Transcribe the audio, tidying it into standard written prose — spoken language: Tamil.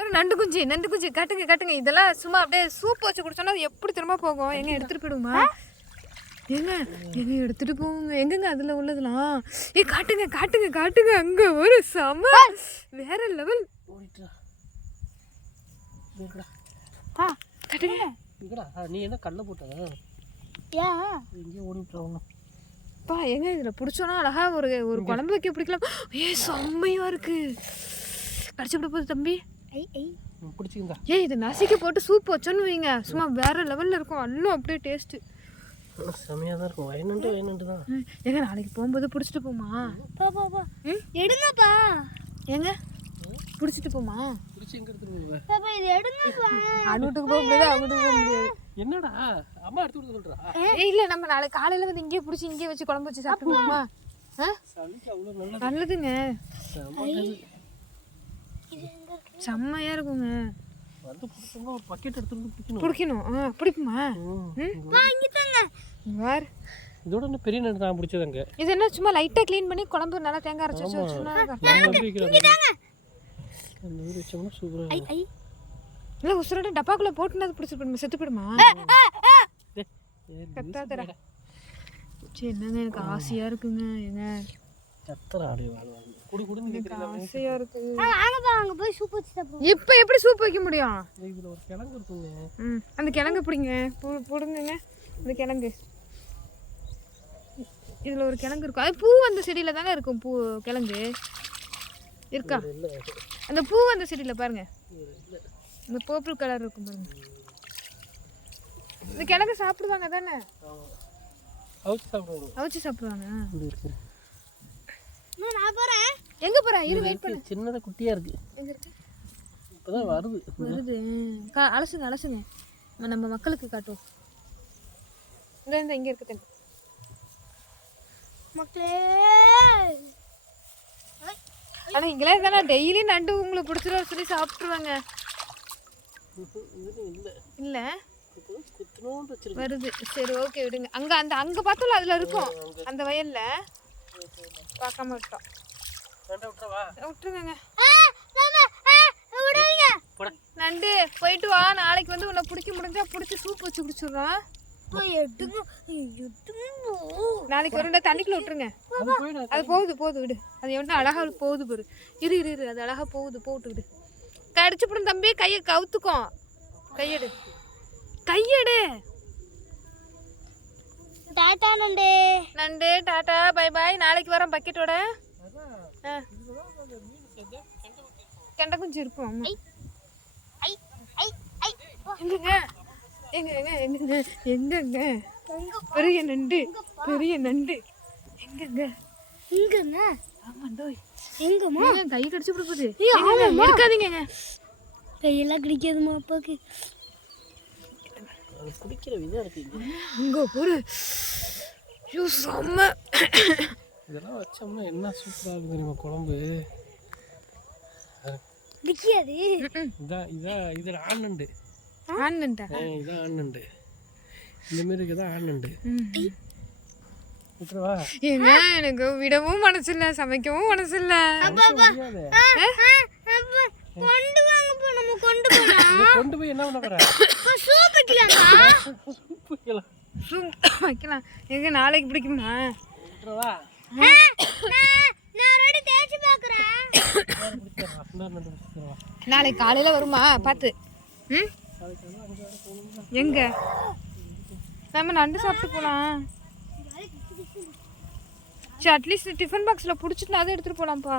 ஒரு நண்டு குஞ்சு காட்டுங்க. இதெல்லாம் சும்மா அப்படியே சூப் வச்சு குடிச்சோன்னா அது எப்படி திரும்ப போகும்? எங்க எடுத்துட்டு போயிடுமா? எங்க எடுத்துட்டு போங்க. எங்கங்க அதுல உள்ளதெல்லாம்? காட்டுங்க. அங்க ஒரு செம வேற லெவல். காட்டுங்க. நீ என்ன கல்ல போட்ட? இங்கே ஓடிட்டு பா எங்க இதுல பிடிச்சோன்னா அழகா ஒரு குழம்பு வைக்க பிடிக்கலாம். செம்மையா இருக்கு. கடிச்சு விட போகுது தம்பி. பிடிச்சிங்க. இதை நசுக்கி போட்டு சூப் வச்சோன்னு வைங்க, சும்மா வேற லெவல்ல இருக்கும். எல்லாம் அப்படியே டேஸ்ட் செமையா தான் இருக்கும். வயனண்டு தான். ஏங்க நாளைக்கு போகும்போது பிடிச்சிட்டு போமா? பா எடுங்கப்பா. ஏங்க பிடிச்சிட்டு போமா? பிடிச்சி எங்க எடுத்துட்டு பாப்பா இது எடுங்கப்பா. அனுட்டுக்கு போக முடியாது, அவனுக்கு போக முடியாது. என்னடா அம்மா எடுத்து கொடுக்க சொல்றா? இல்ல நம்ம நாளைக்கு காலையில வந்து இங்கேயே பிடிச்சி இங்கேயே வச்சு குழம்பு வச்சு சாப்பிடுவோமா? நல்லதுங்க. செம்மையா இருக்குங்க. வந்து புடிச்சோம்னா ஒரு பக்கெட் எடுத்து பிடிக்கணும். பிடிக்குமா? வார் இதோட என்ன பெரிய நண்டு தான் பிடிச்சதுங்க. இது என்ன சும்மா லைட்டா க்ளீன் பண்ணி குழம்பு நல்லா தேங்காய் அரைச்சு வச்சு வச்சோம்னா அந்த ஊர் வச்சோம்னா சூப்பரா இருக்கும். இல்ல உசுரோட டப்பாக்குள்ள போட்டுனது பிடிச்சி போடுமா? செத்து போடுமா? கத்தாதடா. சரி என்னங்க எனக்கு ஆசையா இருக்குங்க. ஏங்க கத்தற ஆடி வாங்க. குடுன்னு கேக்குறீங்க. ஆசையா இருக்கு. அங்க போய் சூப் வச்சு சாப்பிடுவோம். இப்போ எப்படி சூப் வைக்க முடியும்? இதுல ஒரு கிழங்கு இருக்குங்க. அந்த கிழங்கு பிடிங்க. போடுங்க அந்த கிழங்கு. இதுல ஒரு கிழங்கு இருக்கும். அது பூ அந்த செடியில தானே இருக்கும். பூ கிழங்கு இருக்கா? அந்த பூ அந்த செடியில பாருங்க. இந்த பர்பிள் கலர் இருக்கும் பாருங்க. இந்த கிழங்கு சாப்பிடுவாங்க தானே? அவிச்சு சாப்பிடுவாங்க. நான் போறேன். எங்க போற? இரு வெயிட் பண்ணு. சின்னதா குட்டியா இருக்கு. எங்க இருக்கு? இப்பதான் வருது. அலசுங்க. நம்ம மக்களுக்கு காட்டுவோம். இங்க இருக்கு தம்பி. மக்களே ஆனா இங்கெல்லாம் இதெல்லாம் டெய்லி நண்டு உங்களுக்கு பிடிச்சிரும் சொல்லி சாப்பிட்டுருவாங்க. இல்ல வருது. சரி ஓகே விடுங்க. அங்க பார்த்தோம்ல அதுல இருக்கும். அந்த வயல்ல பார்க்காம விட்டோம். விட்டுருங்க. நண்டு போயிட்டு வா. நாளைக்கு வந்து உன்னை பிடிக்க முடிஞ்சா பிடிச்சி சூப் வச்சு குடிச்சிடுறோம். நாளைக்கு ஒரு தண்ணிக்குள்ள விட்டுருங்க. அது போகுது விடு. அது எவ்வளோ அழகா போகுது பாரு. இரு அது அழகா போட்டு விடு. கடிச்சு போடும் தம்பி. கையை கவுத்துக்கும். கையெடு. டாடா நண்டு டாடா பை பாய். நாளைக்கு வரோம் பக்கெட்டோட. கெண்டை குஞ்சு இருக்கும். எங்கங்க பெரிய நண்டு எங்கங்க? ஆமாண்டோய். எங்கம்மா கை கடிச்சு விட போகுது. எடுக்காதீங்க. கையெல்லாம் கிடைக்காதுமா அப்பாக்கு. குடிக்கிற விதம் இருக்கு. அங்க போரு. செம்ம. இதெல்லாம் வச்சோம்னா என்ன சூப்பரா இருக்கு தெரியுமா குழம்பு? விக்கியாது. இது ஆனண்டு. ஆனண்டா? இதான் ஆனண்டு. இந்த மாதிரி இருக்குதா ஆனண்டு. விட்டுறவா? ஏங்க எனக்கு விடவும் மனசு இல்லை, சமைக்கவும் மனசு இல்லை. கொண்டு போய் என்ன பண்ண போற? சூப் வைக்கலாம். எங்க நாளைக்கு பிடிக்குமா? விட்டுறவா? நாளைக்கு காலையில வருமா பார்த்து? எங்க நம்ம நண்டு சாப்பிட்டு போலாம். சரி அட்லீஸ்ட் டிஃபன் பாக்ஸில் பிடிச்சிட்டு அதை எடுத்துகிட்டு போகலாம்ப்பா.